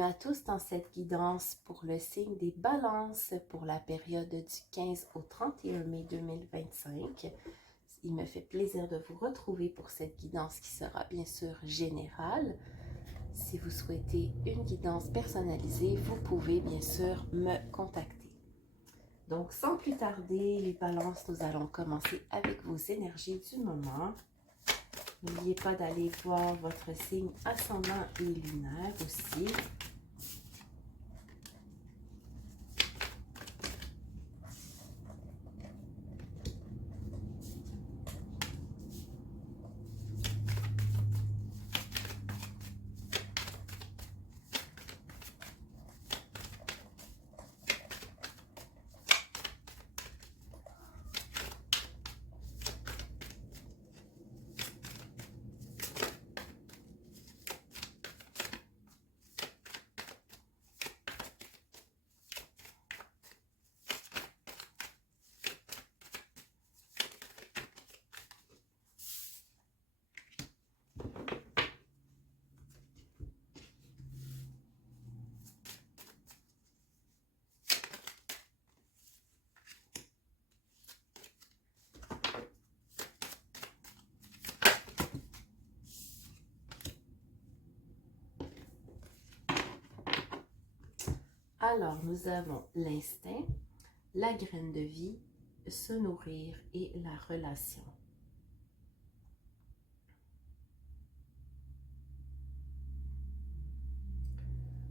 Bienvenue à tous dans cette guidance pour le signe des balances pour la période du 15 au 31 mai 2025. Il me fait plaisir de vous retrouver pour cette guidance qui sera bien sûr générale. Si vous souhaitez une guidance personnalisée, vous pouvez bien sûr me contacter. Donc sans plus tarder, les balances, nous allons commencer avec vos énergies du moment. N'oubliez pas d'aller voir votre signe ascendant et lunaire aussi. Alors, nous avons l'instinct, la graine de vie, se nourrir et la relation.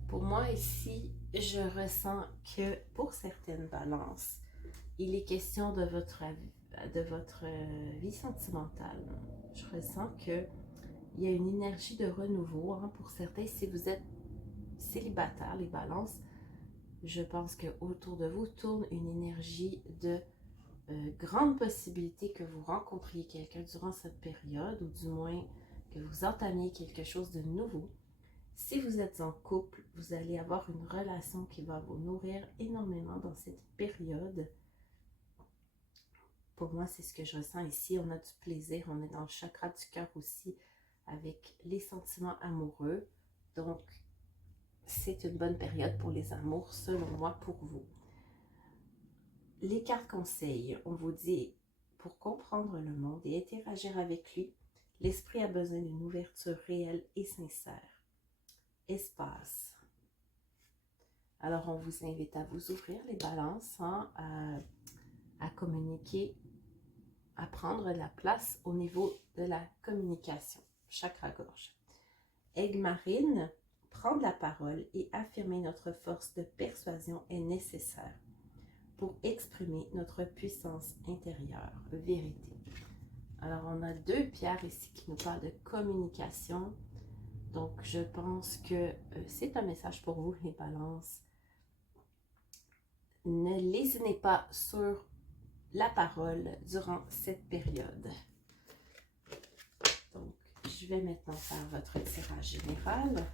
Pour moi ici, je ressens que pour certaines balances, il est question de votre vie sentimentale. Je ressens qu'il y a une énergie de renouveau. Pour certains, si vous êtes célibataire, les balances, je pense qu'autour de vous tourne une énergie de grande possibilité que vous rencontriez quelqu'un durant cette période, ou du moins que vous entamiez quelque chose de nouveau. Si vous êtes en couple, vous allez avoir une relation qui va vous nourrir énormément dans cette période. Pour moi, c'est ce que je ressens ici. On a du plaisir, on est dans le chakra du cœur aussi avec les sentiments amoureux. Donc, c'est une bonne période pour les amours, selon moi, pour vous. Les cartes conseils, on vous dit, pour comprendre le monde et interagir avec lui, l'esprit a besoin d'une ouverture réelle et sincère. Espace. Alors, on vous invite à vous ouvrir les balances, à communiquer, à prendre la place au niveau de la communication. Chakra-gorge. Aigle marine, prendre la parole et affirmer notre force de persuasion est nécessaire pour exprimer notre puissance intérieure, vérité. Alors, on a deux pierres ici qui nous parlent de communication. Donc, je pense que c'est un message pour vous, les balances. Ne lésinez pas sur la parole durant cette période. Donc, je vais maintenant faire votre tirage général.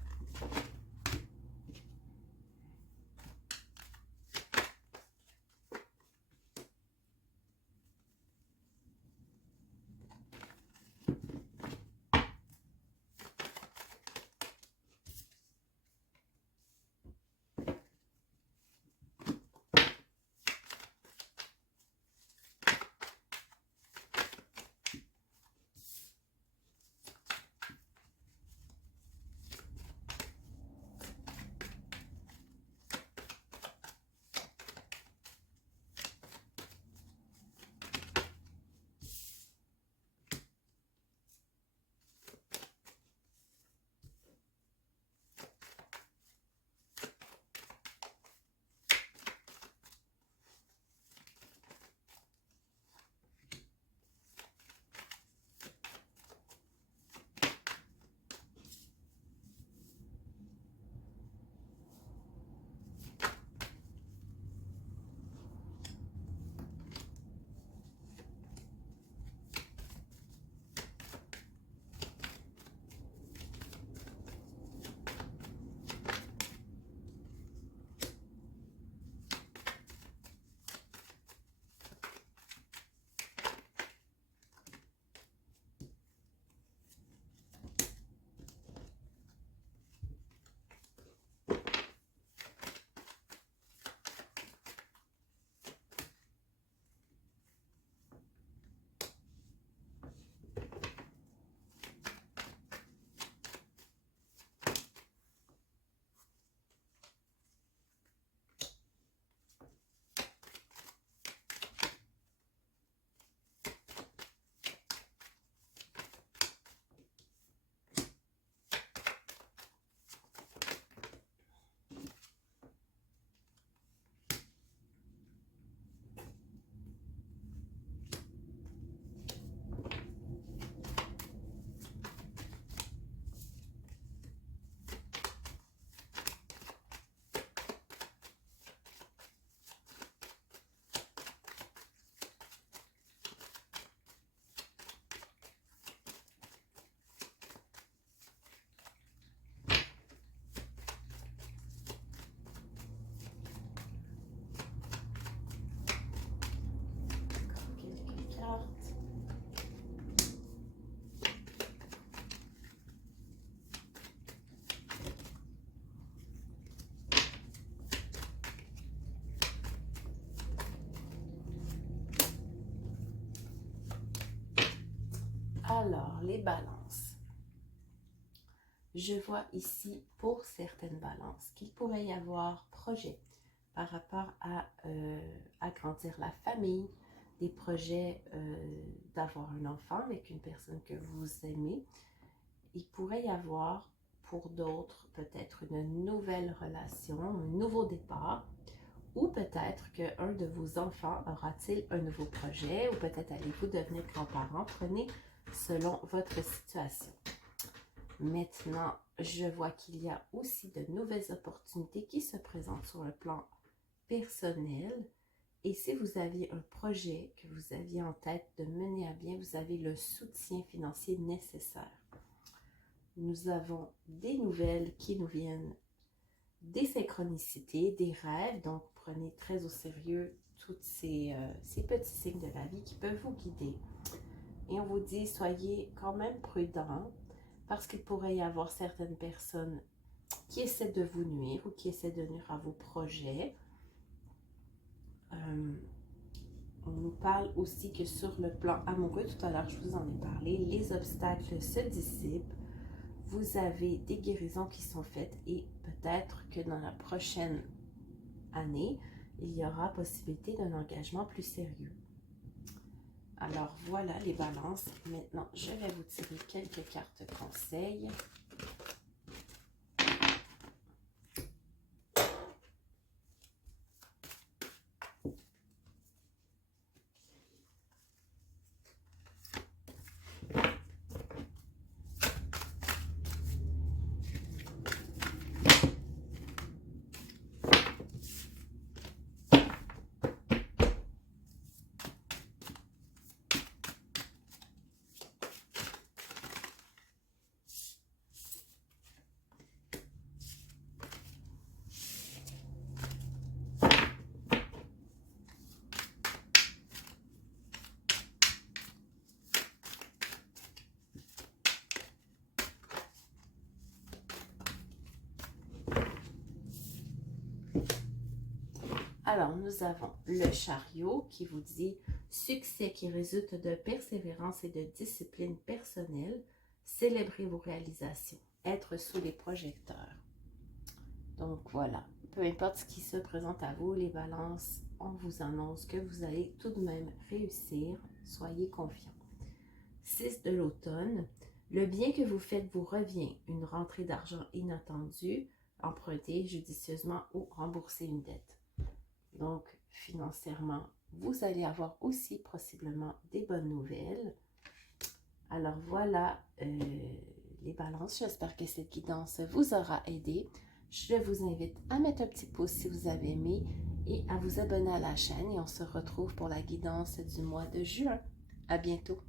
Alors, les balances. Je vois ici, pour certaines balances, qu'il pourrait y avoir projet par rapport à agrandir la famille, des projets d'avoir un enfant avec une personne que vous aimez. Il pourrait y avoir pour d'autres peut-être une nouvelle relation, un nouveau départ, ou peut-être qu'un de vos enfants aura-t-il un nouveau projet, ou peut-être allez-vous devenir grand-parent. Prenez selon votre situation. Maintenant, je vois qu'il y a aussi de nouvelles opportunités qui se présentent sur le plan personnel. Et si vous aviez un projet que vous aviez en tête de mener à bien, vous avez le soutien financier nécessaire. Nous avons des nouvelles qui nous viennent des synchronicités, des rêves. Donc, prenez très au sérieux tous ces petits signes de la vie qui peuvent vous guider. Et on vous dit, soyez quand même prudents parce qu'il pourrait y avoir certaines personnes qui essaient de vous nuire ou qui essaient de nuire à vos projets. On nous parle aussi que sur le plan amoureux, tout à l'heure je vous en ai parlé, les obstacles se dissipent. Vous avez des guérisons qui sont faites et peut-être que dans la prochaine année, il y aura possibilité d'un engagement plus sérieux. Alors voilà les balances. Maintenant, je vais vous tirer quelques cartes conseils. Alors, nous avons le chariot qui vous dit « Succès qui résulte de persévérance et de discipline personnelle. Célébrez vos réalisations. Être sous les projecteurs. » Donc, voilà. Peu importe ce qui se présente à vous, les balances, on vous annonce que vous allez tout de même réussir. Soyez confiants. 6 de l'automne. Le bien que vous faites vous revient. Une rentrée d'argent inattendue. Empruntez judicieusement ou remboursez une dette. Donc, financièrement, vous allez avoir aussi possiblement des bonnes nouvelles. Alors voilà les balances. J'espère que cette guidance vous aura aidé. Je vous invite à mettre un petit pouce si vous avez aimé et à vous abonner à la chaîne. Et on se retrouve pour la guidance du mois de juin. À bientôt.